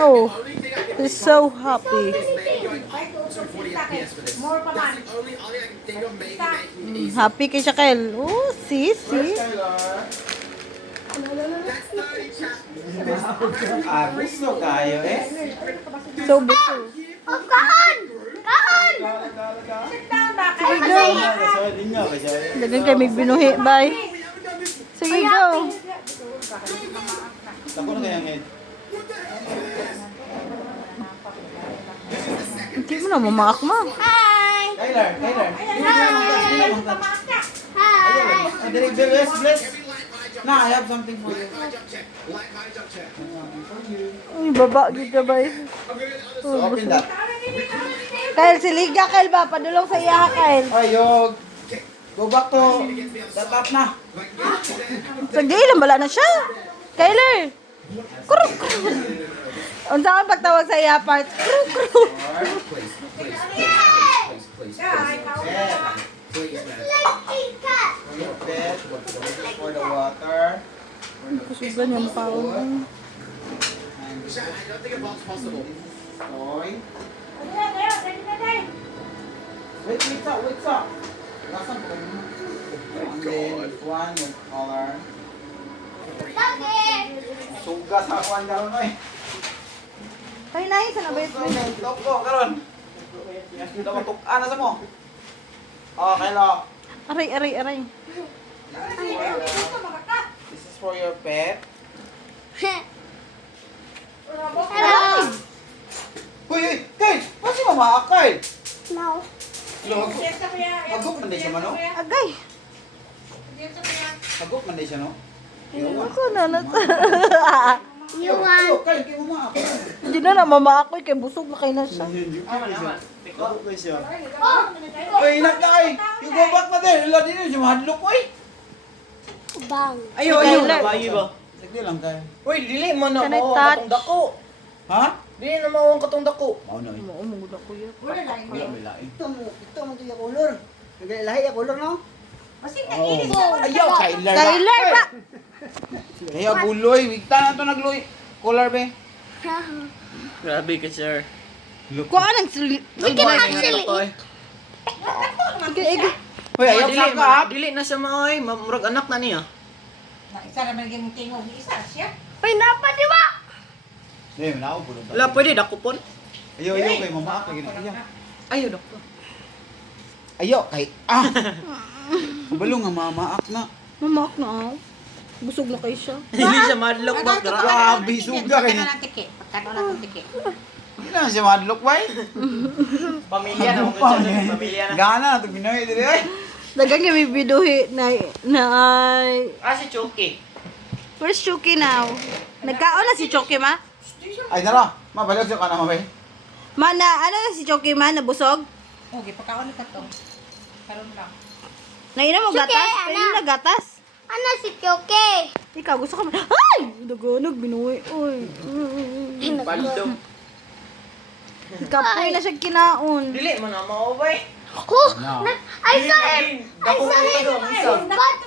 Oh, he's so happy. More pa man. Happy kay Shakel. Oh, see? Gusto kayo eh. So buso. Oh, kaon! Kaon! Sit down ba? Kaon Dagan kay may binuhi, bye. Sige, go. Tako na kaya ngayon. Hindi mo na mamaak mo. Hi! Kyler. Hi! Bless. Na, I have something for you. Ay, baba, gita ba eh. Open that. Kyle, siliga, Kyle ba? Padulong sa iya, Kyle. Ayog. Go back to the top na. Sagdi, ilang bala na siya. Kyler. Kuruk. Unsa ka pagtawag sa iya part? Kuruk. Bed, for the water. Kusugan yung pao. And toy. Wait up. Lasan ko kanina. And then this one, yung color. Sugas ako ang gano'n eh. Ay, nais na ba ito? Top ko, karon. Ito matuk-an na sa mo. Okay, lo. Aray. This is for your pet. Hello! Uy, Kyle! Ano si mama, Kyle? No. Log. Hagok man din siya, mano? Agay. Hagok man din siya, no? Ako na na. You want? Kyle, kay mama. Hindi na mamaak ko. Kay busog na kayo na siya. Hagok man siya. Uy, inak na kay. You go back na din. Wala din yun, siya mahadlok, uy. Bang. Ayo, bayi ba? Sige lang, Kyle. Uy, dili man na Can I mao ang touch? katong dako. Ha? Dili na mao ang katong dako. Mao na, eh. Umugod ako yan. Wala, may lain. Ito mo yung color. Lahi yung color, no? Ayaw, Kyler. Kyler ba? Ayaw, guloy. Wigta na ito nagloy. Color, be. Grabe ka, sir. Kuha nang sili. We can actually eat. Ige. Uy, ayaw Dili sa ka, man, dili na siya maoy, murag anak na niya. Isa naman yung tingog ni isa siya. Ay, napadiwa! Eh, manaw po. Wala pwede dako pon. Ayaw, kay mama ako. Ayaw. Ayo dako. Ayaw, kay... Ah! Balo nga, mamaak na. Mamaak na ako. Busog na kayo siya. Hindi siya madlok ba? Grabe, suga kay na. Pagkano lang ng tiki. Hindi na siya madlok, bay. Pamilya na mo Pa, siya, pamilya na. Gana, ito binoy. Dili, ay. Dagang yung may biduhi na ay... Ah, si Chucky. Where's Chucky now? Nagkaon na si Chucky, ma? Ay, nara. Mabalik siya ka na, mabay. Ma, ano na si Chucky, ma? Nabusog? Okay, pagkaon ka to. Karon lang. Nainom mo Chucky, gatas? ano? Nainom na gatas? Ano si Kyoke? Ikaw, gusto ka Ay! Dagonog, binuhi. Uy. Paldo. Kapoy na siya kinaon. Dili man na mao bay. Oh, No. I saw him. I Dako saw ito, him. isa. But